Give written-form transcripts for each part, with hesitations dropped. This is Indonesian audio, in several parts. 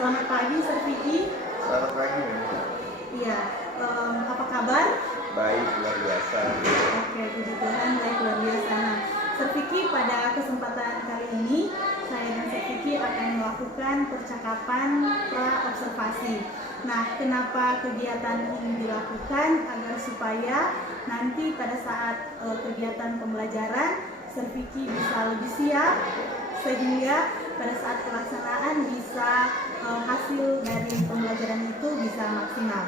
Selamat pagi, Sir Vicky. Selamat pagi. Iya, apa kabar? Baik, luar biasa. Oke, puji Tuhan, baik luar biasa. Nah, Sir Vicky, pada kesempatan kali ini saya dan Sir Vicky akan melakukan percakapan pra-observasi. Nah, kenapa kegiatan ini dilakukan? Agar supaya nanti pada saat kegiatan pembelajaran Sir Vicky bisa lebih siap, sehingga pada saat pelaksanaan bisa hasil dari pembelajaran itu bisa maksimal.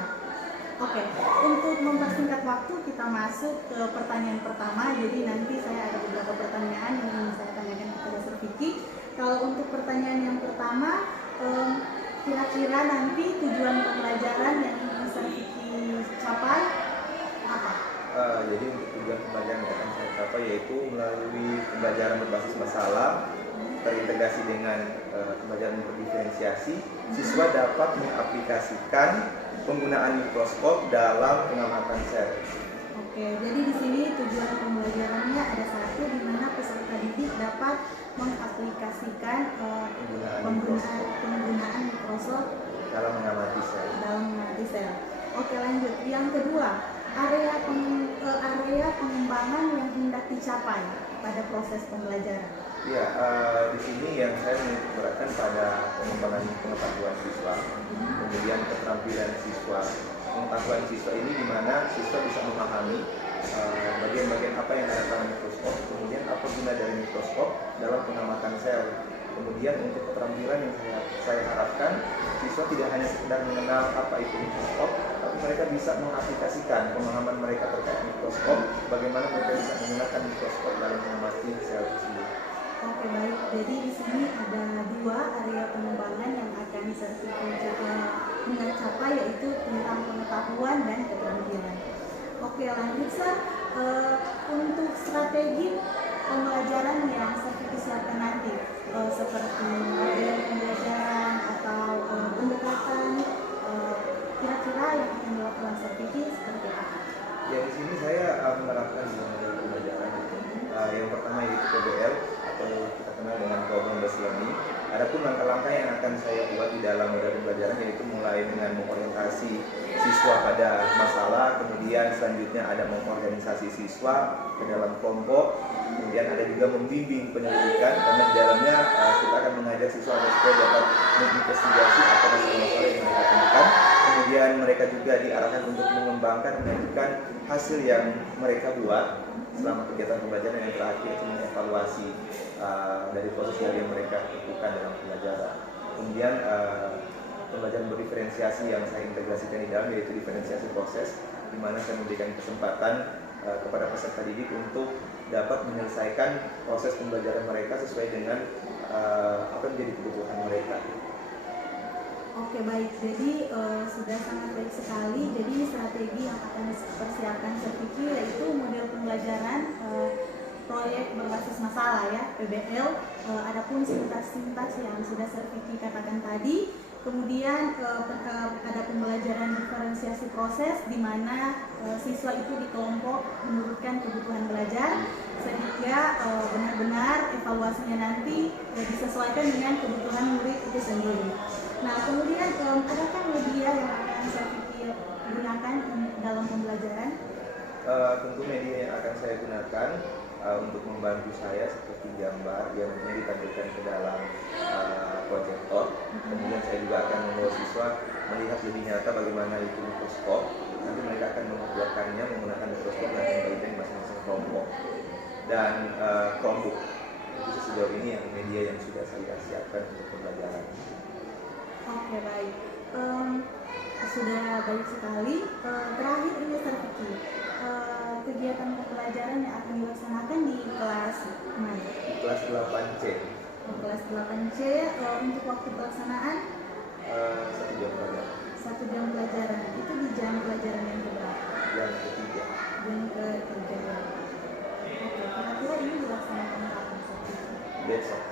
Oke, untuk mempersingkat waktu kita masuk ke pertanyaan pertama. Jadi nanti saya ada beberapa pertanyaan yang ingin saya tanyakan kepada Sir Vicky. Kalau untuk pertanyaan yang pertama, kira-kira nanti tujuan pembelajaran yang ingin Sir Vicky capai apa? Jadi untuk tujuan pembelajaran yang akan saya capai yaitu melalui pembelajaran berbasis masalah terintegrasi dengan pembelajaran berdiferensiasi, siswa dapat mengaplikasikan penggunaan mikroskop dalam pengamatan sel. Oke, jadi di sini tujuan pembelajarannya ada satu, di mana peserta didik dapat mengaplikasikan penggunaan mikroskop dalam mengamati sel. Oke, lanjut. Yang kedua, area pengembangan yang hendak dicapai pada proses pembelajaran. Ya, di sini yang saya menitikberatkan pada pengembangan pengetahuan siswa, kemudian keterampilan siswa. Pengetahuan siswa ini di mana siswa bisa memahami bagian-bagian apa yang ada dalam mikroskop, kemudian apa guna dari mikroskop dalam pengamatan sel. Kemudian untuk keterampilan yang saya harapkan, siswa tidak hanya sekedar mengenal apa itu mikroskop, tapi mereka bisa mengaplikasikan pemahaman mereka terkait mikroskop, bagaimana mereka bisa menggunakan mikroskop dalam mengamati sel tersebut. Oke, baik. Jadi di sini ada dua area pengembangan yang akan Sir Vicky capai, yaitu tentang pengetahuan dan keterampilan. Oke, lanjut Sir. Untuk strategi pembelajaran yang Sir Vicky siapkan nanti, seperti model pembelajaran atau pendekatan, kira-kira yang akan dilakukan Sir Vicky seperti apa? Ya, di sini saya menerapkan model pembelajaran. Yang pertama yaitu PBL atau kita kenal dengan problem based learning. Adapun langkah-langkah yang akan saya buat di dalam model pembelajaran yaitu mulai dengan mengorientasi siswa pada masalah, kemudian selanjutnya ada mengorganisasi siswa ke dalam kelompok, kemudian ada juga membimbing penyelidikan, karena di dalamnya kita akan mengajak siswa supaya dapat menginvestigasi apa masalah-masalah yang mereka temukan. Kemudian mereka juga diarahkan untuk mengembangkan, menunjukkan hasil yang mereka buat selama kegiatan pembelajaran. Yang terakhir itu mengevaluasi dari proses yang mereka lakukan dalam pembelajaran. Kemudian pembelajaran berdiferensiasi yang saya integrasikan di dalam yaitu diferensiasi proses, di mana saya memberikan kesempatan kepada peserta didik untuk dapat menyelesaikan proses pembelajaran mereka sesuai dengan apa yang menjadi kebutuhan mereka. Oke, baik. Jadi sudah sangat baik sekali. Jadi strategi yang akan dipersiapkan Sir Vicky yaitu model pembelajaran proyek berbasis masalah, ya, PBL. Adapun sintaks-sintaks yang sudah Sir Vicky katakan tadi. Kemudian ada pembelajaran diferensiasi proses, di mana siswa itu dikelompok menurutkan kebutuhan belajar, sehingga benar-benar evaluasinya nanti disesuaikan dengan kebutuhan murid itu sendiri. Nah, kemudian adakah media yang akan Sir Vicky gunakan dalam pembelajaran? Tentu media yang akan saya gunakan untuk membantu saya seperti gambar yang nantinya ditampilkan ke dalam proyektor. Kemudian saya juga akan membawa siswa melihat lebih nyata bagaimana itu mikroskop. Nanti mereka akan membuatkannya menggunakan mikroskop dan membagikan masing-masing kelompok dan Chromebook. Itu sejauh ini yang media yang sudah saya siapkan untuk pembelajaran. Oke, baik. Sudah baik sekali. Terakhir ini Sir Vicky, kegiatan pembelajaran yang akan dilaksanakan di kelas mana? Kelas 8C. Kelas 8C. Untuk waktu pelaksanaan 1 jam pelajaran. 1 jam pelajaran. Itu di jam pelajaran yang keberapa? Yang ketiga. Yang ketiga. Oke, kira-kira ini dilaksanakan kapan, Sir Vicky? Besok.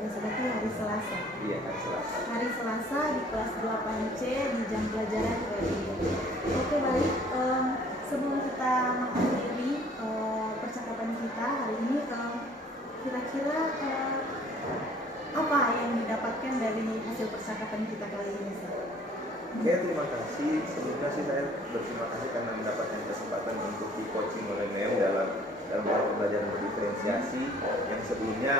Berarti hari Selasa. Iya, hari Selasa. Hari Selasa di kelas 8C di jam pelajaran ketiga. Oke, baik. Sebelum kita mengakhiri percakapan kita hari ini, kira-kira apa yang didapatkan dari hasil percakapan kita kali ini, Sir? Oke, terima kasih. Sebelumnya sih saya berterima kasih karena mendapatkan kesempatan untuk di coaching oleh MEM dalam hal pembelajaran berdiferensiasi yang sebelumnya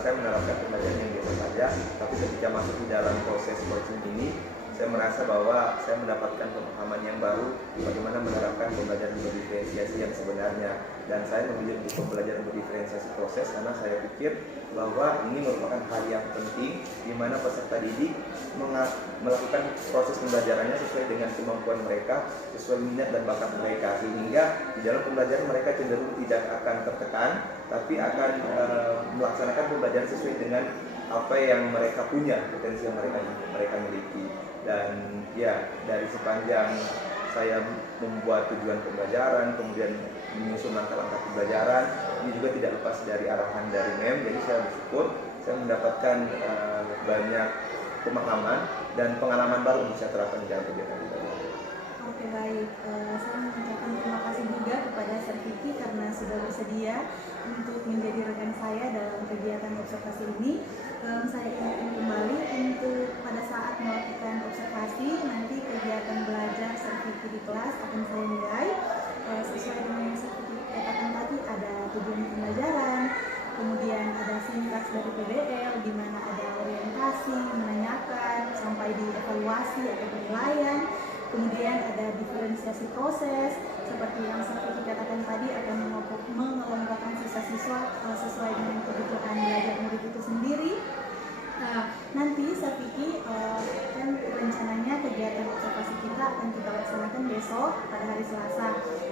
saya menerapkan pembelajaran yang biasa saja, tapi ketika masuk di dalam proses coaching ini saya merasa bahwa saya mendapatkan pemahaman yang baru bagaimana menerapkan pembelajaran berdiferensiasi yang sebenarnya, dan saya memilih untuk pembelajaran berdiferensiasi proses karena saya pikir bahwa ini merupakan hal yang penting di mana peserta didik melakukan proses pembelajarannya sesuai dengan kemampuan mereka, sesuai minat dan bakat mereka, sehingga di dalam pembelajaran mereka cenderung tidak akan tertekan, tapi akan melaksanakan pembelajaran sesuai dengan apa yang mereka punya, potensi yang mereka miliki. Dan ya, dari sepanjang saya membuat tujuan pembelajaran, kemudian menyusun langkah-langkah pembelajaran, ini juga tidak lepas dari arahan dari MEM. Jadi saya bersyukur saya mendapatkan banyak pemahaman dan pengalaman baru yang saya terapkan di dalam kegiatan pembelajaran. Oke, baik. Saya mengucapkan terima kasih juga kepada Sir Vicky karena sudah bersedia untuk menjadi rekan saya dalam kegiatan observasi ini. Saya ingatkan kembali untuk pada saat melakukan observasi, nanti kegiatan belajar Sir Vicky di kelas akan saya nilai sesuai dengan yang Sir Vicky katakan tadi. Ada tujuan pembelajaran, kemudian ada sintaks dari PBL, di mana ada orientasi, menanyakan, sampai di evaluasi atau penilaian. Kemudian ada diferensiasi proses, seperti yang Sir Vicky katakan tadi, akan mengelompokkan siswa-siswa sesuai dengan kebutuhan belajar murid itu sendiri. Nanti Sir Vicky kan rencananya kegiatan observasi kita akan kita laksanakan besok pada hari Selasa.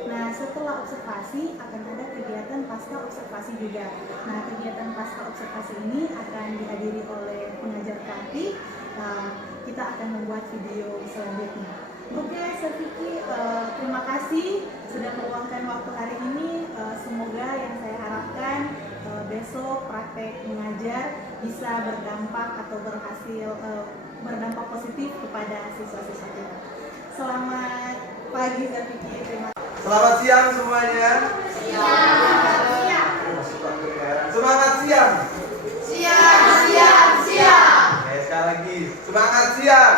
Nah, setelah observasi akan ada kegiatan pasca observasi juga. Nah, kegiatan pasca observasi ini akan dihadiri oleh pengajar praktik. Kita akan membuat video selanjutnya. Oke, Sir Vicky, terima kasih sudah meluangkan waktu hari ini. Semoga yang saya harapkan besok praktek mengajar bisa berdampak atau berdampak positif kepada siswa-siswa kita. Selamat pagi, Sir Vicky. Terima kasih. Selamat siang semuanya. Siang. Semangat siang. Sekali lagi. Semangat siang.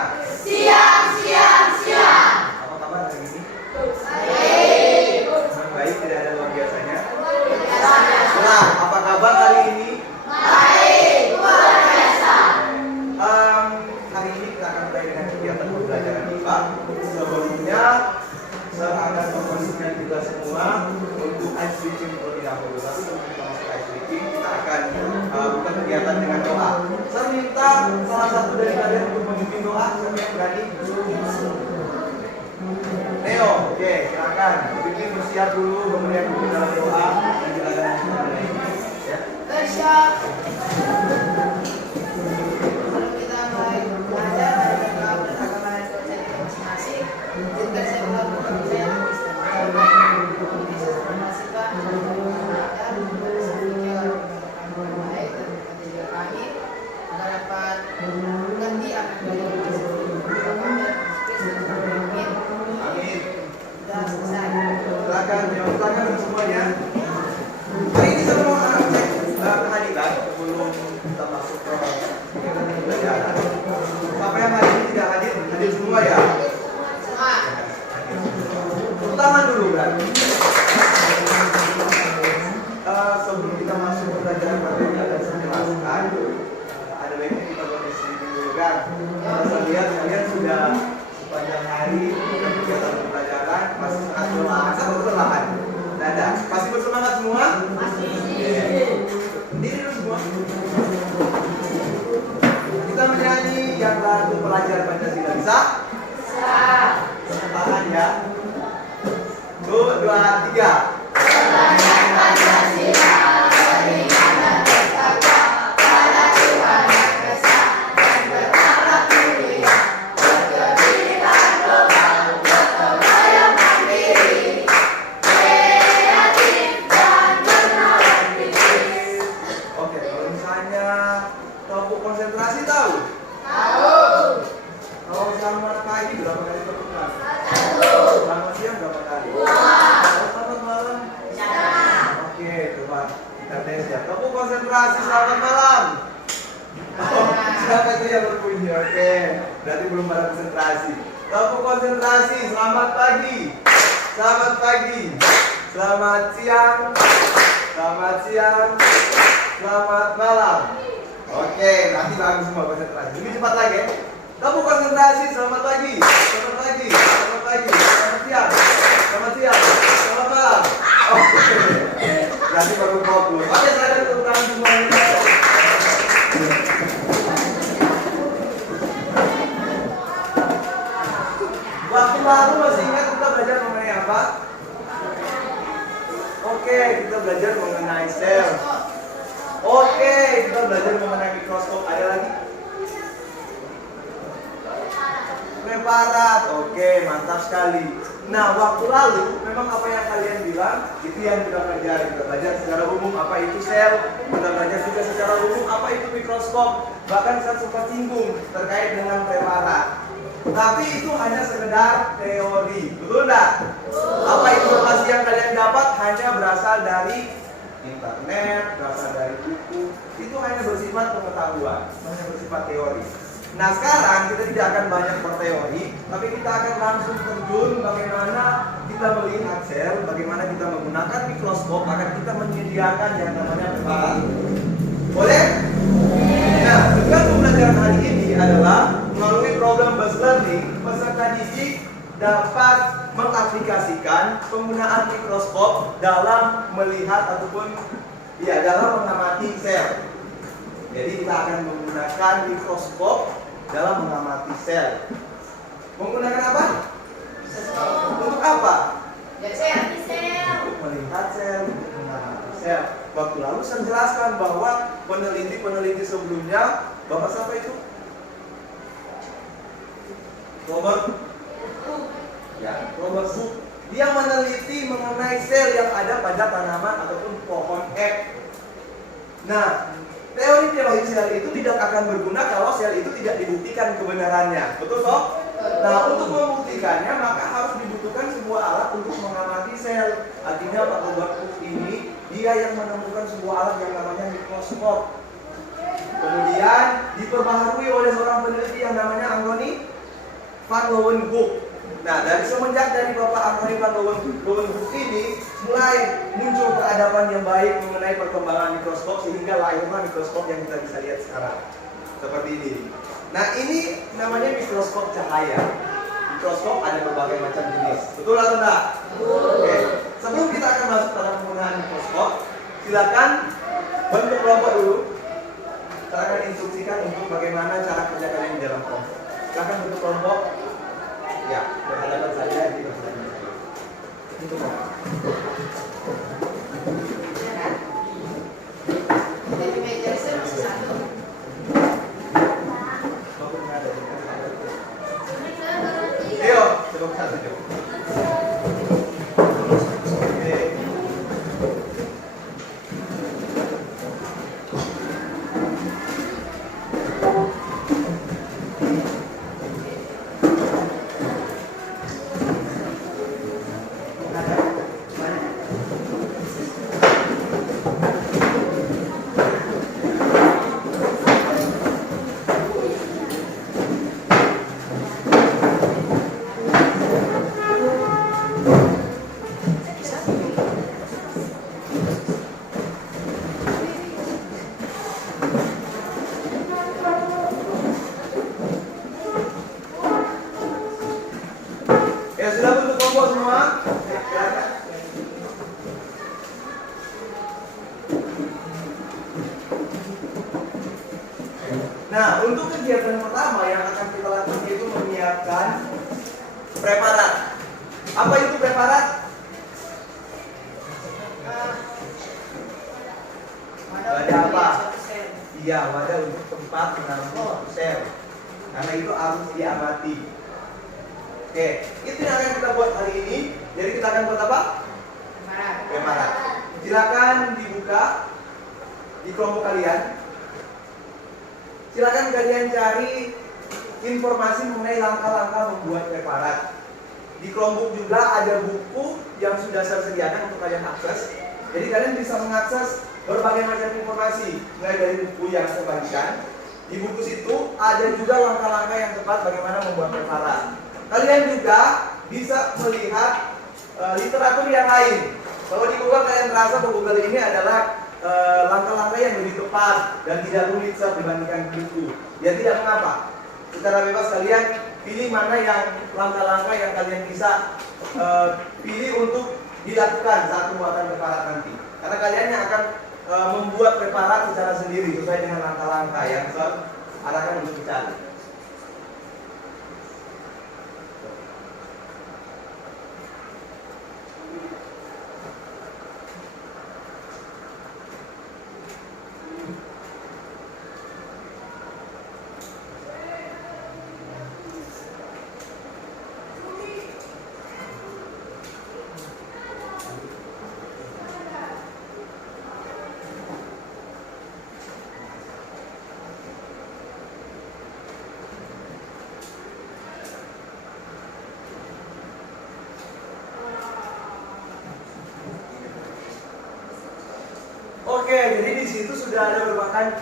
Apa kabar hari ini? Baik, tidak ada luar biasanya. Nah, apa kabar hari ini? Hari ini kita akan mulai dengan kegiatan pembelajaran IPA. Sebelumnya saya akan mempersiapkan kita semua untuk ice breaking terlebih dahulu. Tapi sebelum kita masuk ice breaking, kita akan buka kegiatan dengan doa. Saya minta salah satu dari kalian untuk memimpin doa. Siapa yang berani? Neo, oke, silakan. Bikin bersiap dulu, kemudian dulu dalam doa. Dan silakan kita mulai. Ya. Kalau kita mulai belajar dari agama dan agama dan dosen kita masing-masing, izinkan saya melakukan saya informasikan dan baik dan juga kami agar dapat mengganti apa yang Amin. Sudah selesai. Silakan semuanya. Hari ini saya mau cek kehadiran sebelum kita masuk ke pelajaran. Siapa yang hari ini tidak hadir? Hadir semua ya? Semua. Tepuk tangan dulu berarti. Sebelum kita masuk ke pelajaran materi akan saya jelaskan. Ada baiknya kita kondisi dulu kan. Saya lihat kalian sudah sepanjang hari kegiatan pembelajaran masih sangat kelelahan. Siapa kelelahan? Tidak ada. Masih bersemangat semua? Masih. Diri dulu semua. Kita menyanyi yang lagu pelajar Pancasila, bisa? Tahan ya. 1, 2, 3. Pelajar Pancasila. Konsentrasi tahu? Kalau selamat pagi berapa kali tepukan? 1. Selamat siang berapa kali? 2. Selamat malam? 1. Oke, coba kita tes ya. Tepuk konsentrasi, selamat malam. Siapa itu yang berbunyi? Oke, berarti belum pada konsentrasi. Tepuk konsentrasi. Selamat pagi. Selamat pagi. Selamat siang. Selamat siang. Selamat malam. Oke, nanti bagus semua konsentrasi. Lebih cepat lagi. Tepuk konsentrasi. Selamat pagi. Selamat pagi. Selamat pagi. Selamat siang. Selamat siang. Selamat malam. Oke. Nanti baru fokus. Oke, saya ada tepuk tangan semuanya. Waktu lalu masih ingat kita belajar mengenai apa? Oke, kita belajar mengenai sel. Oke, kita belajar mengenai mikroskop. Ada lagi? Preparat. Oke, mantap sekali. Nah, waktu lalu memang apa yang kalian bilang itu yang kita pelajari. Kita belajar secara umum apa itu sel. Kita belajar juga secara umum apa itu mikroskop. Bahkan saya sempat singgung terkait dengan preparat. Tapi itu hanya sekedar teori, betul enggak? Apa informasi yang kalian dapat hanya berasal dari internet, berasal dari buku. Itu hanya bersifat pengetahuan, hanya bersifat teori. Nah, sekarang kita tidak akan banyak berteori, tapi kita akan langsung terjun bagaimana kita melihat sel, bagaimana kita menggunakan mikroskop agar kita menyediakan yang namanya preparat. Boleh? Nah, tugas pembelajaran hari ini adalah melalui program based learning, peserta didik dapat mengaplikasikan penggunaan mikroskop dalam melihat ataupun dalam mengamati sel. Jadi kita akan menggunakan mikroskop dalam mengamati sel. Menggunakan apa? Untuk apa? Untuk melihat sel, untuk mengamati sel. Waktu lalu saya jelaskan bahwa peneliti-peneliti sebelumnya, Bapak siapa itu? Robert Hooke. Dia meneliti mengenai sel yang ada pada tanaman ataupun pohon ek. Nah, teori-teori sel itu tidak akan berguna kalau sel itu tidak dibuktikan kebenarannya. Betul toh? Nah, untuk membuktikannya maka harus dibutuhkan sebuah alat untuk mengamati sel. Artinya Pak Robert Hooke ini dia yang menemukan sebuah alat yang namanya mikroskop. Kemudian diperbaharui oleh seorang peneliti yang namanya Anthony van Leeuwenhoek. Nah, dari semenjak dari Bapak Anthony van Leeuwenhoek ini mulai muncul peradaban yang baik mengenai perkembangan mikroskop sehingga lahirlah mikroskop yang kita bisa lihat sekarang. Seperti ini. Nah, ini namanya mikroskop cahaya. Mikroskop ada berbagai macam jenis. Betul atau tidak? Oke. Sebelum kita akan masuk dalam penggunaan mikroskop, silakan bentuk kelompok dulu. Saya akan instruksikan untuk bagaimana cara kerja kalian di dalam kelompok. Silakan bentuk kelompok. Ya, berhadapan saja di bersama. Untuk Jadi meja saya masih satu. Ayo, coba satu coba. Oke. Ya sudah bentuk kelompok semua. Silakan. Nah, untuk kegiatan pertama yang akan kita lakukan yaitu menyiapkan preparat. Apa itu preparat? Wadah apa? Iya, wadah untuk tempat menampung sel. Karena itu harus diamati. Oke, itu yang akan kita buat hari ini. Jadi kita akan buat apa? Preparat. Silakan dibuka di kelompok kalian. Silakan kalian cari informasi mengenai langkah-langkah membuat preparat. Di kelompok juga ada buku yang sudah saya sediakan untuk kalian akses. Jadi kalian bisa mengakses berbagai macam informasi, mulai dari buku yang saya bagikan, Di buku situ ada juga langkah-langkah yang tepat bagaimana membuat preparat. Kalian juga bisa melihat literatur yang lain. Kalau di Google kalian merasa bahwa Google ini adalah langkah-langkah yang lebih tepat dan tidak rumit dibandingkan buku. Ya tidak mengapa. Secara bebas kalian pilih mana yang langkah-langkah yang kalian bisa pilih untuk dilakukan saat pembuatan preparat nanti. Karena kalian yang akan membuat preparat secara sendiri sesuai dengan langkah-langkah yang arahkan untuk dicari. Oke, jadi di situ sudah ada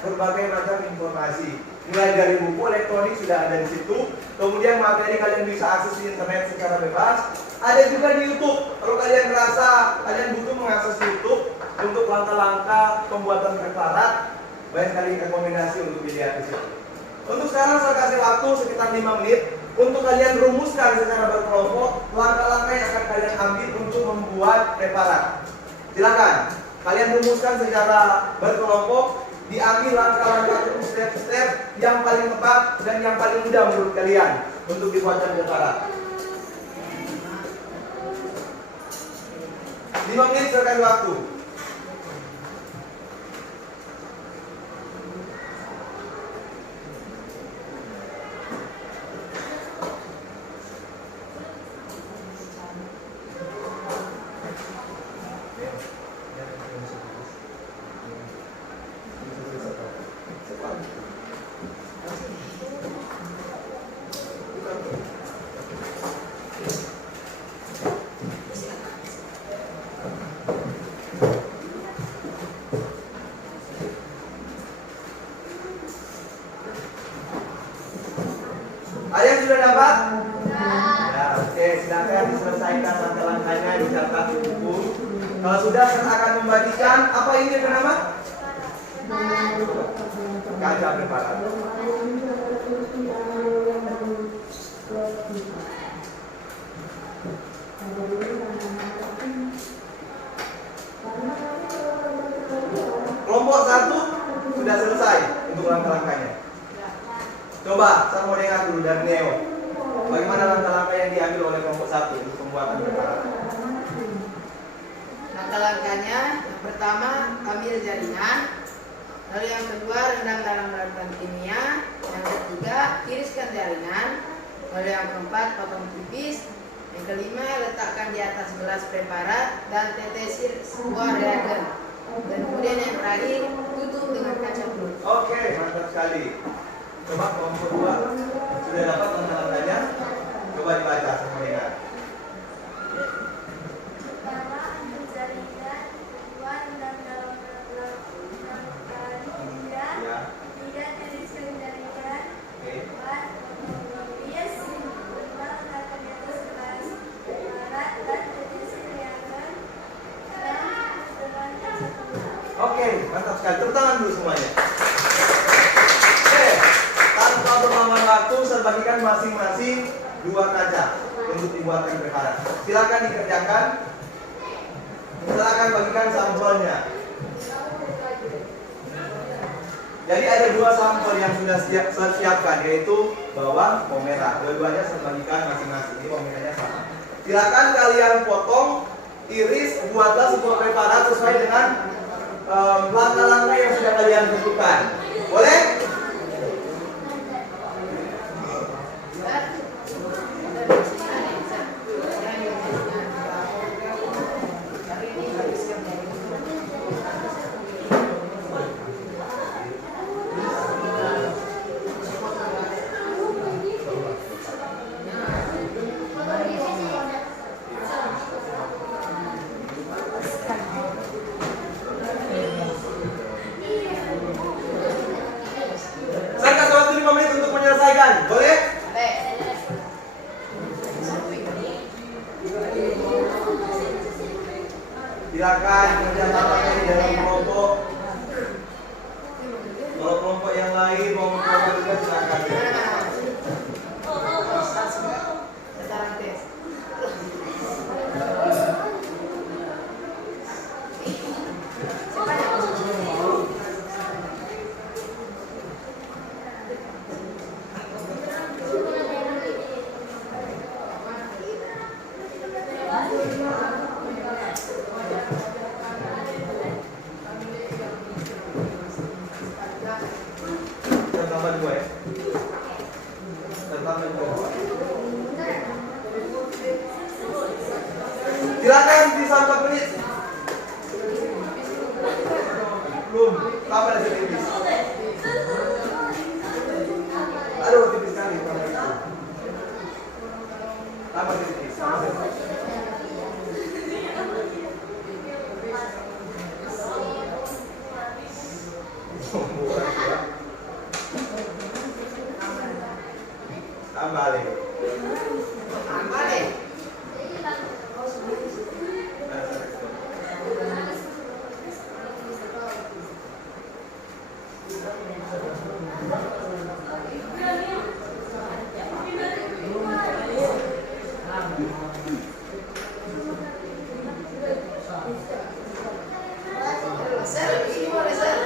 berbagai macam informasi. Mulai dari buku elektronik sudah ada di situ. Kemudian materi kalian bisa akses di internet secara bebas. Ada juga di YouTube. Kalau kalian merasa kalian butuh mengakses YouTube untuk langkah-langkah pembuatan preparat, banyak sekali rekomendasi untuk dilihat di situ. Untuk sekarang saya kasih waktu sekitar 5 menit untuk kalian rumuskan secara berkelompok langkah-langkah yang akan kalian ambil untuk membuat preparat. Silakan. Kalian rumuskan secara berkelompok, diambil langkah-langkah atau step-step yang paling tepat dan yang paling mudah menurut kalian untuk dibuatkan preparat. 5 menit saya kasih waktu. Ada yang sudah dapat? Ya, oke, silakan diselesaikan langkah-langkahnya, dicatat di buku. Kalau sudah, saya akan membagikan apa ini yang bernama? Kaca preparat. Kelompok 1 sudah selesai untuk langkah-langkahnya. Coba, saya mau dengar dulu dari Neo. Bagaimana langkah-langkah yang diambil oleh kelompok 1 untuk pembuatan preparat? Langkah-langkahnya, yang pertama ambil jaringan, lalu yang kedua rendam dalam larutan kimia, yang ketiga tiriskan jaringan, lalu yang keempat potong tipis, yang kelima letakkan di atas gelas preparat dan tetesi sebuah reagen, dan kemudian yang terakhir tutup dengan kaca peluk. Oke, mantap sekali. Coba kelompok 2 sudah dapat langkah-langkahnya? Coba dibaca sama dengar. Pertama, ambil jaringan. Kedua, rendam dalam larutan kimia. Ya. Ketiga, tiriskan jaringan. Oke. Keempat, potong pelukis. Kelima, letakkan di atas gelas preparat dan tetesi reagen. Dan dengan kaca peluk. Oke, mantap sekali. Tepuk tangan dulu semuanya. Oke, tanpa berlama waktu, saya bagikan masing-masing 2 kaca untuk dibuatkan preparat. Silakan dikerjakan. Silakan bagikan sampelnya. Jadi ada 2 sampel yang sudah saya siapkan, yaitu bawang, bawang merah. Dua-duanya saya bagikan masing-masing. Ini bawang merahnya sama. Silakan kalian potong, iris, buatlah sebuah preparat sesuai dengan langkah-langkah yang sudah kalian tentukan. Boleh? Silakan kerjasamanya di dalam kelompok. Kalau kelompok yang lain mau mencoba juga silakan. Sekarang tes. Dan tambah 2 ya. Dan tambah 2. Silakan disangka menit. Belum, tambah lagi tipis. Aduh, tipis sekali tambah itu. Tambah tipis, tambah tipis. Tambah lagi. Tambah deh. Sir, ini boleh sir.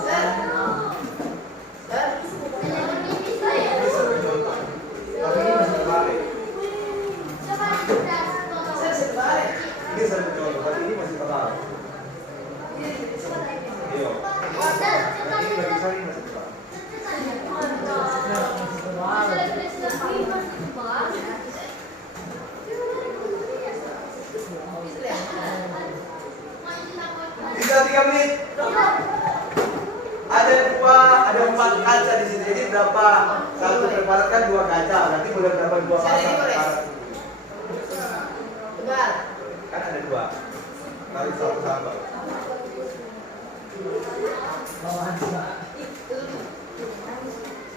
Sir. Sir. Ini satu contoh. Tapi ini masih terbalik. Sir, sebalik. Ini satu contoh, tapi ini masih terbalik. Iya. Ini bagi saya ini masih terbalik. Tinggal 3 menit. Ada 4 kaca di sini. Jadi berapa? Satu preparat kan 2 kaca. Nanti boleh dapat 2 Saya ini pasang boleh. preparat. Tebal. Kan ada 2. Tarik satu sambal.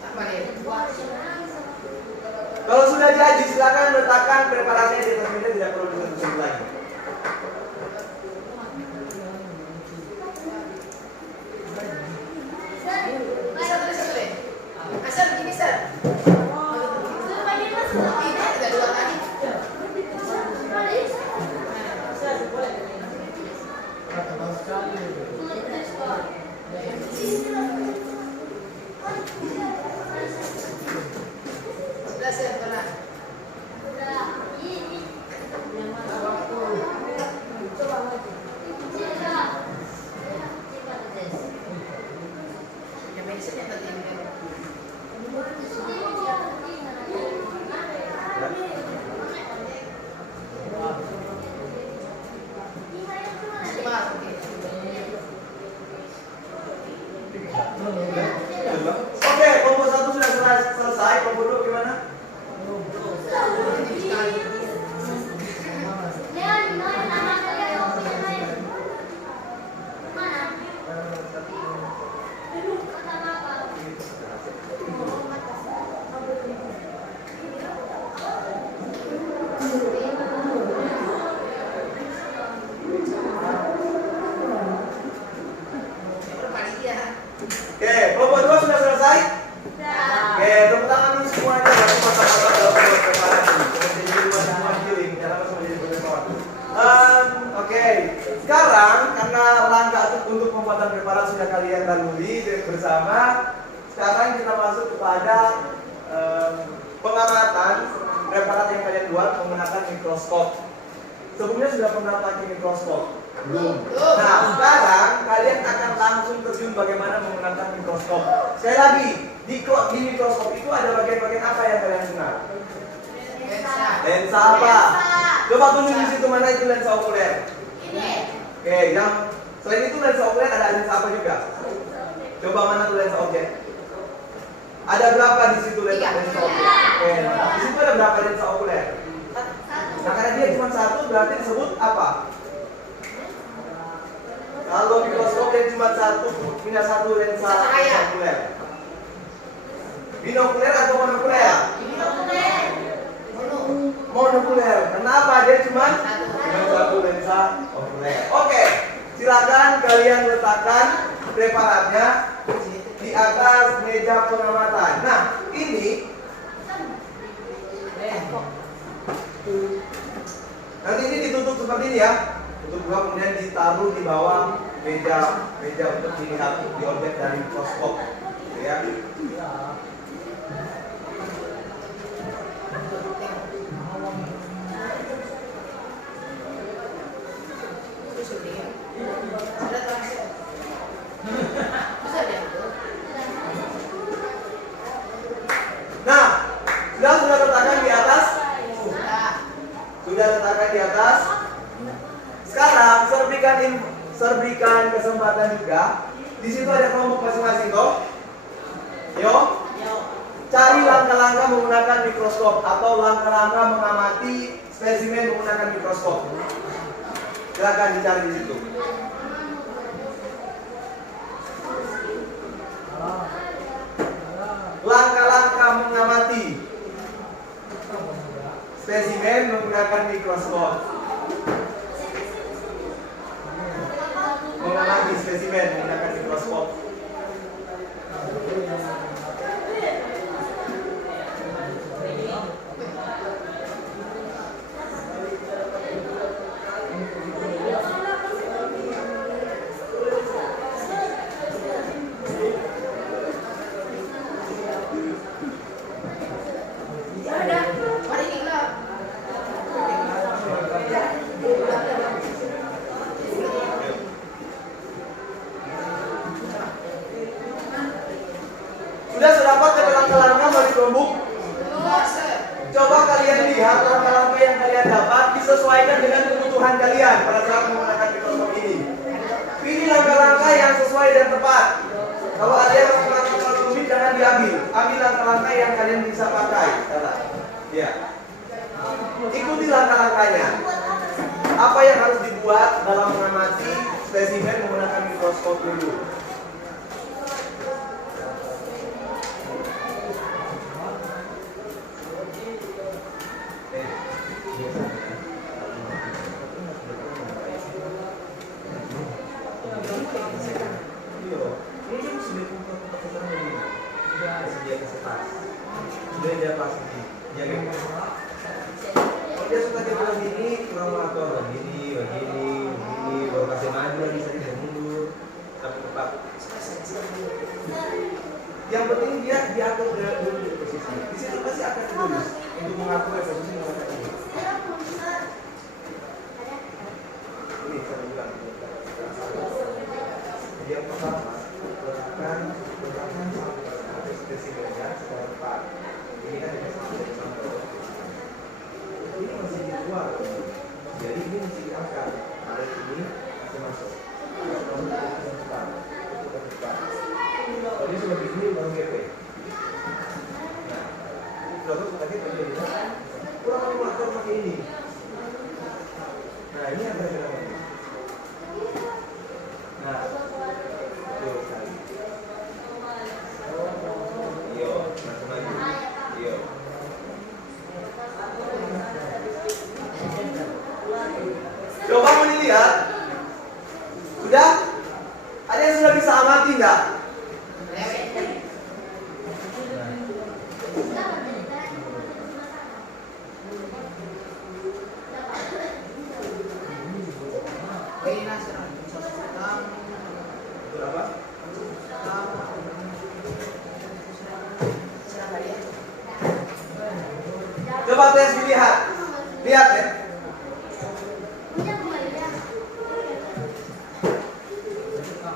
Tambah deh. Kalau sudah jadi silakan letakkan preparasinya di atas meja, tidak perlu disentuh lagi. Satu deh. Asal begini sir. Ini ada 2 tadi. Sudah sir, pernah. Yang medicine yang tadi. Oke, kelompok 1 sudah selesai. Kelompok 2 gimana? Oke, kelompok 2 sudah selesai? Oke, tepuk tangan dulu semuanya. Berarti mata-mata dalam membuat preparasi. Kemudian jadi semua healing, jangan langsung menjadi profesor. Oke, sekarang karena langkah untuk pembuatan preparasi sudah kalian lalui bersama, sekarang kita masuk kepada pengamatan preparat yang kalian buat menggunakan mikroskop. Sebelumnya sudah pernah pakai mikroskop? Belum. Nah, sekarang kalian akan langsung terjun bagaimana menggunakan mikroskop. Sekali lagi, di mikroskop itu ada bagian-bagian apa yang kalian kenal? Lensa apa? Coba tunjuk di situ mana itu lensa okuler. Oke, yang selain itu lensa okuler ada lensa apa juga? Coba mana tuh lensa objek? Ada berapa di situ lensa okuler? Oke, di situ ada berapa lensa okuler? Nah, karena dia cuma satu berarti disebut apa? Kalau mikroskop dia cuma punya satu lensa okuler. Binokuler atau monokuler? Monokuler. Kenapa dia cuma satu lensa okuler? Silakan kalian letakkan preparatnya di atas meja pengamatan. Nah, ini nanti ini ditutup seperti ini ya. Tutup dua, kemudian ditaruh di bawah meja untuk dilihat di objek dari mikroskop, gitu ya. Nah, sudah letakkan di atas? Sudah letakkan di atas? Sekarang serbikan kesempatan juga. Di situ ada kelompok masing-masing toh. Yo. Cari langkah-langkah menggunakan mikroskop atau langkah-langkah mengamati spesimen menggunakan mikroskop. Silakan dicari di situ. Langkah-langkah mengamati spesimen menggunakan mikroskop. Mengamati spesimen menggunakan mikroskop. Sudah sedapat langkah-langkah bagi kelompok? Coba kalian lihat langkah-langkah yang kalian dapat disesuaikan dengan kebutuhan kalian pada saat menggunakan mikroskop ini. Pilih langkah-langkah yang sesuai dan tepat. Kalau ada yang langkah-langkah rumit jangan diambil. Ambil langkah-langkah yang kalian bisa pakai. Ya. Ikuti langkah-langkahnya. Apa yang harus dibuat dalam mengamati spesimen menggunakan mikroskop dulu? Dia suka dia bilang gini, kurang mengatur begini, baru kasih maju lagi saya mundur sampai tepat. Yang penting dia diatur dulu di posisi. Di situ pasti akan lurus untuk mengatur posisi menggunakan ini. Ini saya bilang. Yang pertama, letakkan sampai spesimennya secara tepat. Ini kan ini masih di luar, jadi ini mesti diangkat. Tarik ini masih masuk. Kalau ini sudah begini baru GP. Nah, terus tadi terjadi kurang mengatur pakai ini. Nah, ini yang berbeda. Nah, betul sekali. Iyo, langsung lagi. Iyo. Coba mau dilihat. Sudah? Ada yang sudah bisa amati enggak? Betul apa? Coba tes dilihat. Lihat ya.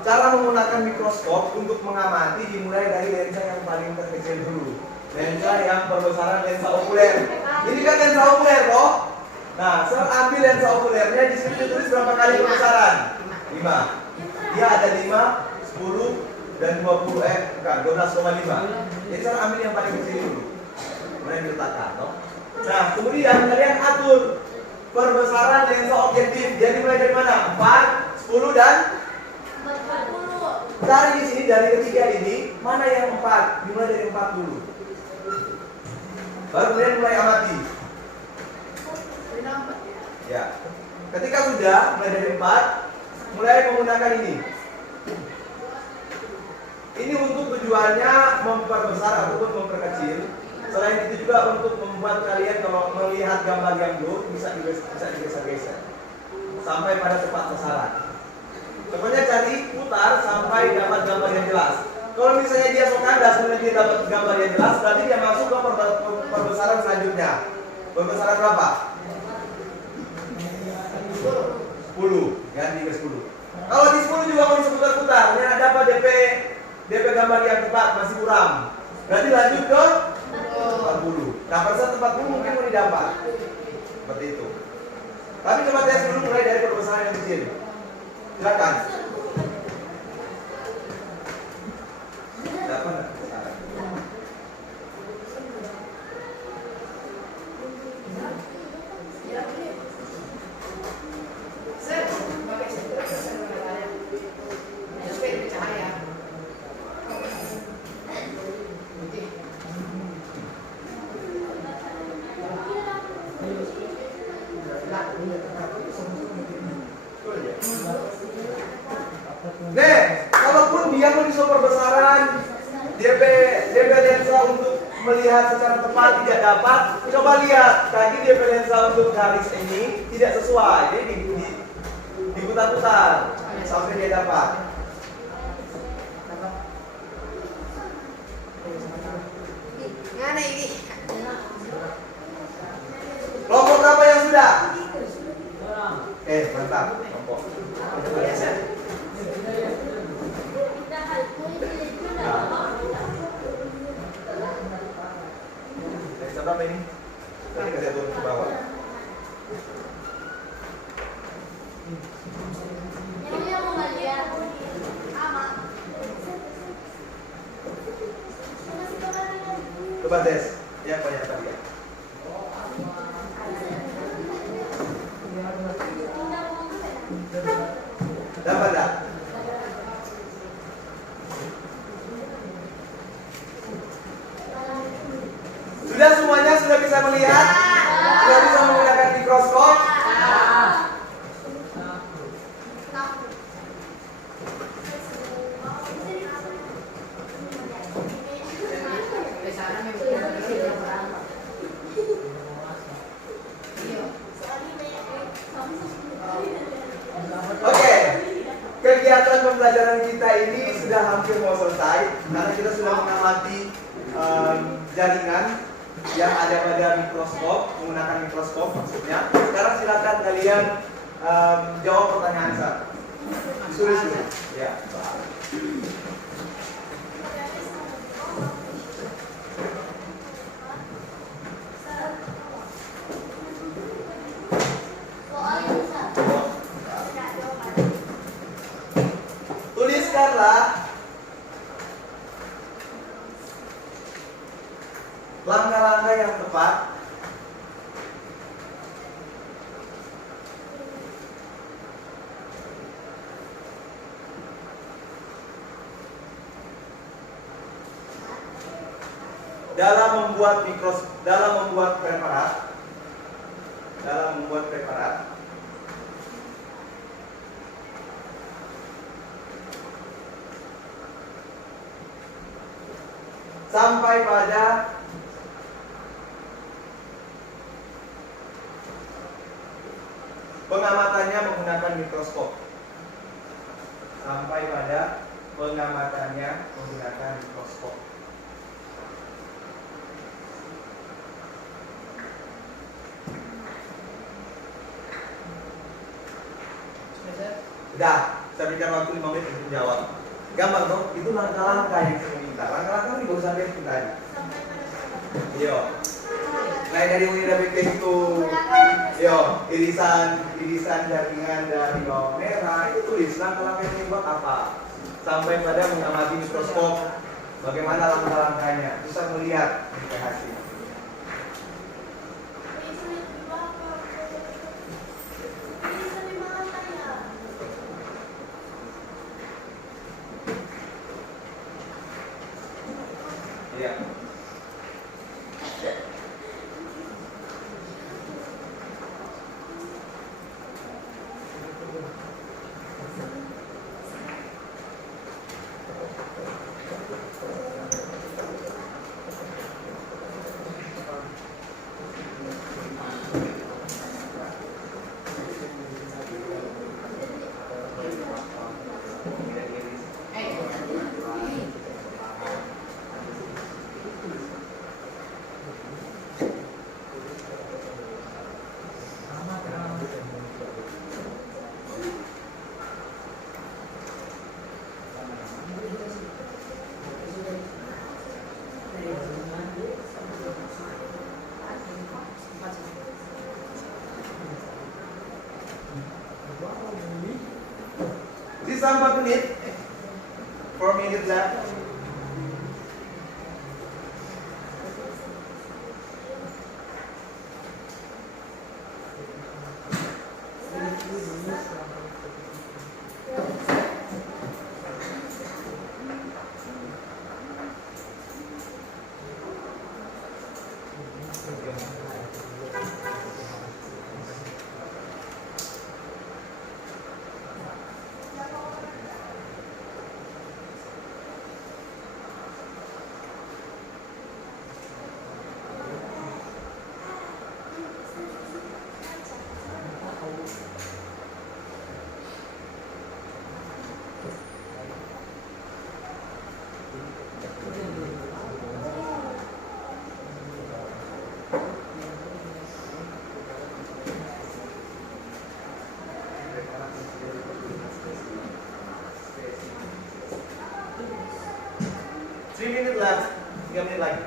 Cara menggunakan mikroskop untuk mengamati dimulai dari lensa yang paling terkecil dulu. Lensa yang perbesaran lensa okuler. Ini kan lensa okuler toh? Nah, saya ambil lensa okulernya, di sini ditulis berapa kali perbesaran? 5. Dia ada 5, 10 dan 20 bukan 12,5. Jadi saya ambil yang paling kecil dulu. Kemudian diletakkan toh. Nah, kemudian kalian atur perbesaran lensa objektif. Jadi mulai dari mana? 4, 10 dan 40. Cari di sini dari ketiga ini mana yang 4? Dimulai dari 4 dulu. Baru kemudian mulai amati. Ya. Ketika sudah mulai dari 4, mulai menggunakan ini. Ini untuk tujuannya memperbesar ataupun memperkecil. Selain itu juga untuk membuat kalian kalau melihat gambar yang blur bisa digeser-geser sampai pada tempat sasaran. Pokoknya cari putar sampai dapat gambar yang jelas. Kalau misalnya dia sok kandas kemudian dia dapat gambar yang jelas, berarti dia masuk ke perbesaran selanjutnya. Perbesaran berapa? 10, ganti ke 10. Kalau di 10 juga mau diseputar-putar, ya dapat DP gambar yang tepat masih kurang. Berarti lanjut ke 40. Nah, pada saat 40 mungkin mau didapat. Seperti itu. Tapi coba tes dulu mulai dari perbesaran yang kecil. Silakan. Dapat enggak? Nih, kalaupun dia mau super besaran DP lensa untuk melihat secara tepat tidak dapat, coba lihat tadi DP lensa untuk garis ini tidak sesuai, jadi diputar-putar sampai dia dapat. Mana ini? Kelompok berapa yang sudah? Mantap, kelompok. Dari berapa ini? Tadi kita turun ke bawah. Coba tes, yang banyak tadi ya. Dapat tak? Sudah semuanya sudah bisa melihat? Sudah bisa menggunakan mikroskop? Oke, kegiatan pembelajaran kita ini sudah hampir mau selesai karena kita sudah mengamati jaringan yang ada pada mikroskop, menggunakan mikroskop maksudnya. Sekarang silakan kalian jawab pertanyaan saya. Disulis dulu. Ya. Tuliskanlah langkah-langkah yang tepat dalam membuat preparat sampai pada pengamatannya menggunakan mikroskop. Sampai pada pengamatannya menggunakan mikroskop. Sudah, saya berikan waktu 5 menit untuk menjawab. Gampang dong, itu langkah-langkah yang saya minta. Langkah-langkah ini baru sampai itu tadi. Yo, mulai dari mengidentifikasi itu, yo, irisan jaringan dari bawang merah itu tulis langkah-langkah yang buat apa. Sampai pada mengamati mikroskop, bagaimana langkah-langkahnya, bisa melihat hasil. Ya. Sisa 4 menit. 4 minutes left. Minutes left. 3 menit lagi.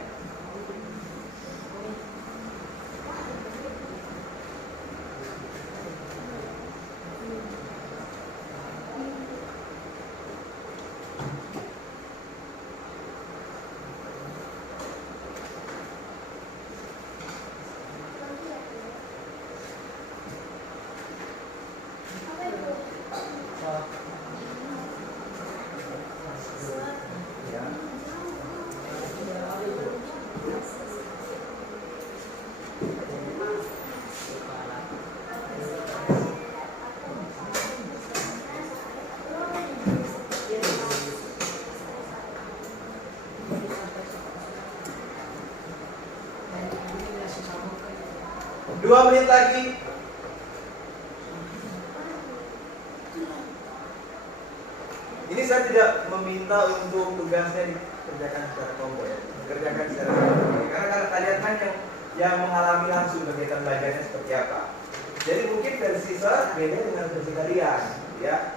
Dua menit lagi. Ini saya tidak meminta untuk tugasnya dikerjakan secara kelompok ya, kerjakan secara kelompok. Karena kalian kan yang mengalami langsung kegiatan belajarnya seperti apa. Jadi mungkin versi saya beda dengan versi kalian, ya.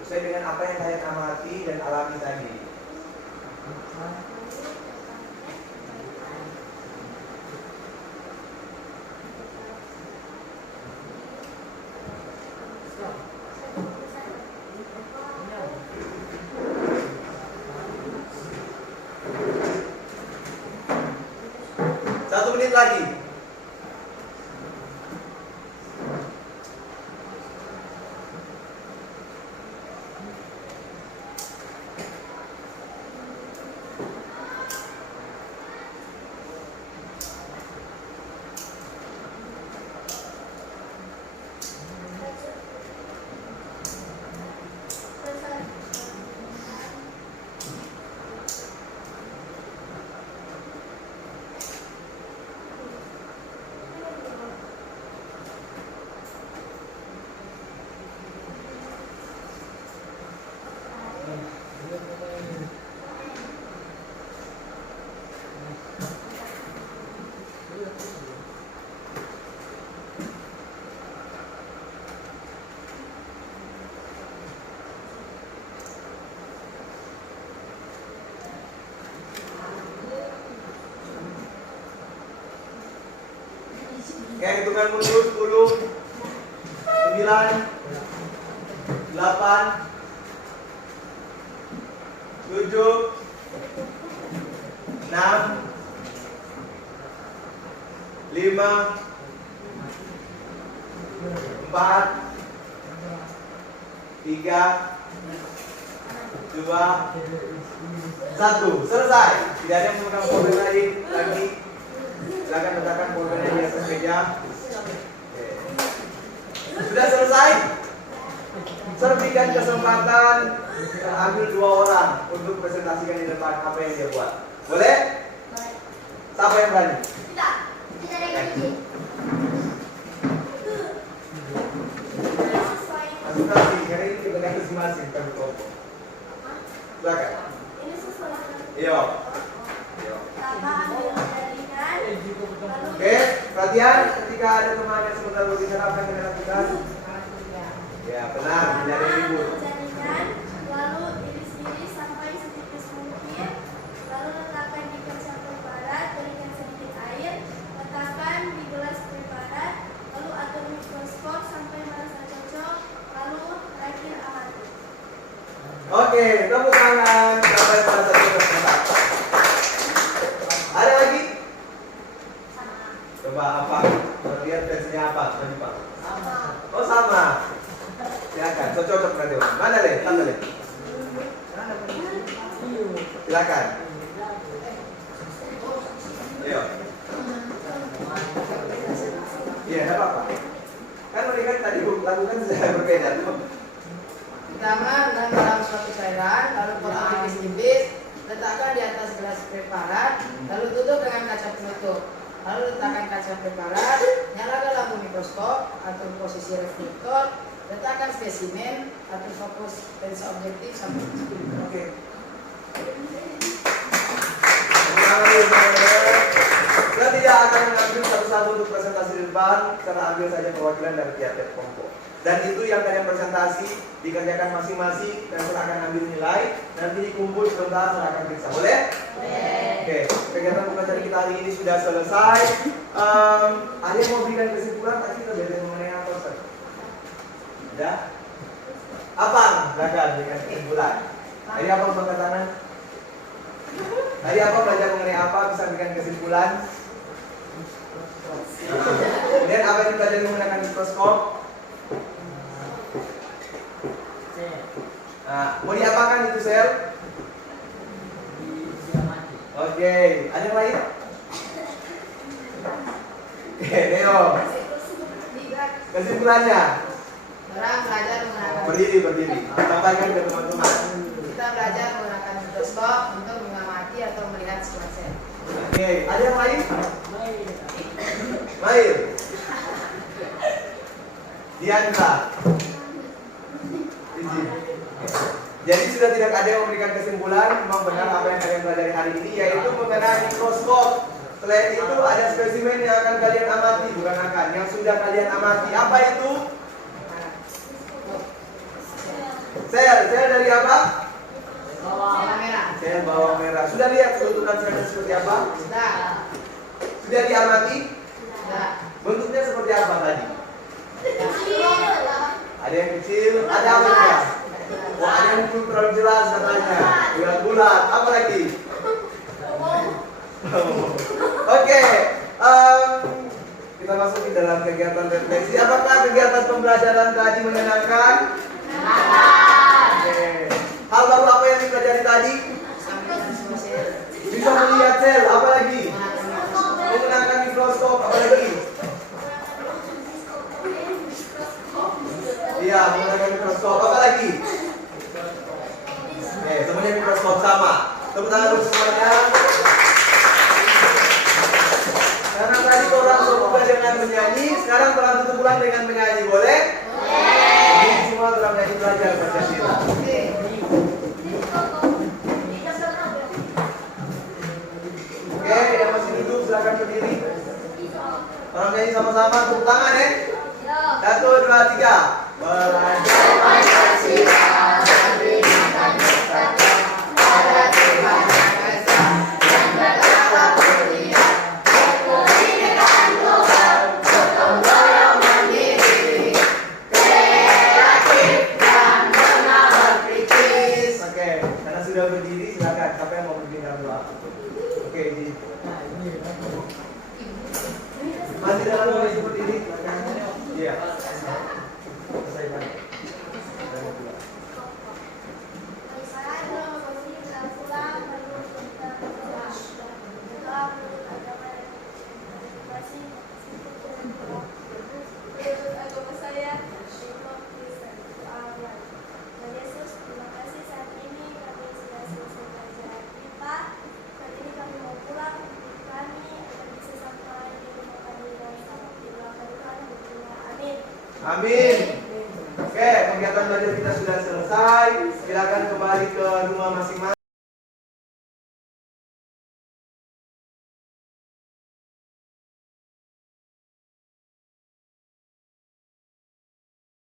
Sesuai dengan apa yang kalian amati dan alami tadi. Satu menit lagi. Oke, hitungan mundur 10, 9, 8, 7, 6, 5, 4, 3, 2, 1. Selesai. Tidak ada yang menggunakan pulpen lagi. Silakan letakkan pulpennya di atas meja. Oke. Sudah selesai. Saya berikan kesempatan ambil 2 orang untuk presentasikan di depan apa yang dia buat. Boleh? Siapa yang berani? Kita ada yang izin. Presentasi, karena ini kita kan masing-masing kan kelompok. Silakan. Ini sesuatu. Iya. Pertama ambil jaringan. Oke, perhatian ketika ada teman yang sebentar berbicara apa yang kalian lakukan? Ya, benar, tidak ada ribut. Jaringan, lalu iris-iris sampai setipis mungkin, lalu letakkan di kaca preparat, berikan sedikit air, letakkan di gelas preparat, lalu atur mikroskop sampai merasa cocok, lalu terakhir amati. Oke, tepuk tangan. Sampai pada satu peserta. Ada lagi? Coba apa? Lihat versinya apa? Tadi Pak. Oh sama. Silakan. So cocok nanti. Mana deh? Tanda deh. Silakan. Ayo. Iya, enggak apa-apa. Kan mereka tadi lakukan secara berbeda tuh. Pertama, rendam dalam suatu cairan, lalu potong tipis-tipis, letakkan di atas gelas preparat, lalu tutup dengan kaca penutup. Lalu letakkan kaca preparat, nyalakan lampu mikroskop, atur posisi reflektor, letakkan spesimen, atur fokus lensa objektif sampai Oke. Saya tidak akan mengambil satu-satu untuk presentasi di depan, karena ambil saja perwakilan dari tiap-tiap kelompok. Dan itu yang kalian presentasi dikerjakan masing-masing dan saya akan ambil nilai. Nanti dikumpul sebentar saya akan periksa. Boleh? Oke. Kegiatan pembelajaran kita hari ini sudah selesai. Ada yang mau berikan kesimpulan tadi kita belajar mengenai apa Ustaz? Ada? Apa? Silakan berikan kesimpulan. Tadi apa angkat tangan? Tadi apa belajar mengenai apa? Bisa berikan kesimpulan. Kemudian apa yang dipelajari menggunakan mikroskop? Nah, mau diapakan itu sel? Oke, ada yang lain? Oke, Neo. Kesimpulannya? orang belajar menggunakan Berdiri. Sampaikan ke teman-teman. kita belajar menggunakan mikroskop untuk mengamati atau melihat sebuah sel. Oke, ada yang lain? Mail. Diandra. Izin. Jadi sudah tidak ada yang memberikan kesimpulan. Memang benar apa yang kalian pelajari hari ini, yaitu mengenai mikroskop. Selain itu ada spesimen yang akan kalian amati, bukan akan, yang sudah kalian amati. Apa itu? Sel dari apa? Bawang merah. Sel bawang merah. Sudah lihat bentukan selnya seperti apa? Sudah. Sudah diamati? Sudah. Bentuknya seperti apa tadi? Kecil. Ada yang kecil, ada apa ya? Wah, ada yang kurang jelas katanya. Bulat-bulat. Apa lagi? Oke, kita masuk ke dalam kegiatan refleksi. Apakah kegiatan pembelajaran tadi menyenangkan? Oke. Hal baru apa yang dipelajari tadi? Sampaikan semua sel. Bisa melihat sel. Apa lagi? Menggunakan mikroskop. Apa lagi? Iya, menggunakan mikroskop. Apa lagi? Oke, semuanya mikroskop sama. Tepuk tangan dulu semuanya. Karena tadi orang membuka dengan menyanyi, sekarang orang tutup ulang dengan menyanyi, boleh? Boleh. Ini semua orang menyanyi belajar Pancasila. Oke, yang masih duduk silakan berdiri. Orang menyanyi sama-sama, tepuk tangan ya. 1, 2, 3. Belajar Pancasila. Sudah berdiri, silakan. Siapa yang mau berdiri dalam doa? Oke, ini. Masih dalam doa seperti ini, silakan. Iya. Selesaikan. Amin. Oke, kegiatan belajar kita sudah selesai. Silakan kembali ke rumah masing-masing.